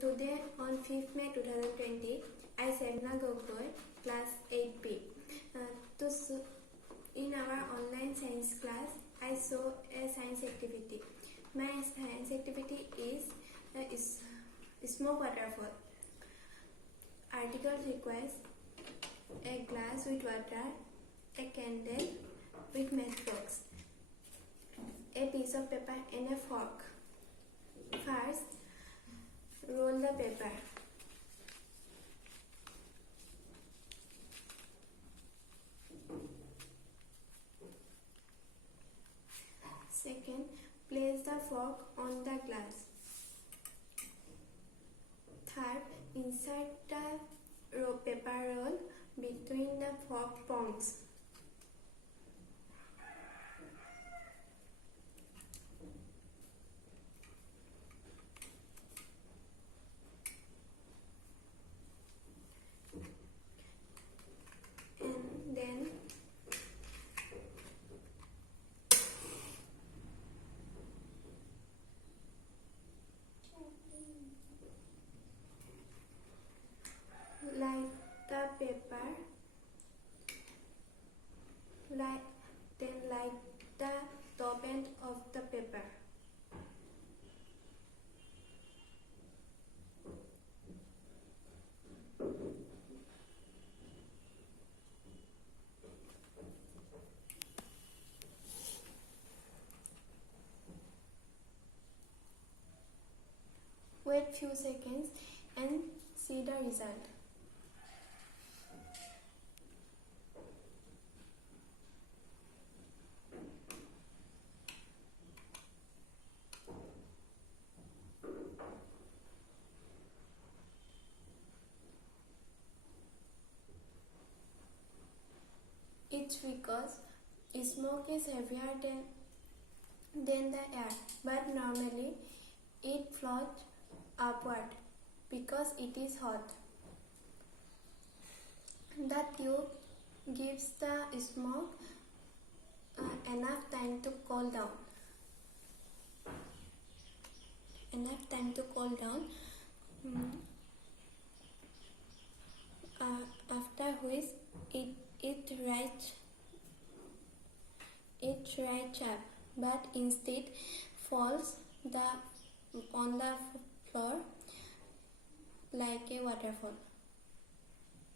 Today on 5th May 2020, I Sarna Gogoi, class 8B. In our online science class, I saw a science activity. My science activity is smoke waterfall. Article requires a glass with water, a candle with matchbox, a piece of paper and a fork. First, roll the paper. Second, place the fork on the glass. Third, insert the paper roll between the fork prongs. And then light the paper, light the top end of the paper. Wait few seconds and see the result. It's because smoke is heavier than the air, but normally it floats upward because it is hot. The tube gives the smoke enough time to cool down. After which it rises up, but instead falls on the floor like a waterfall.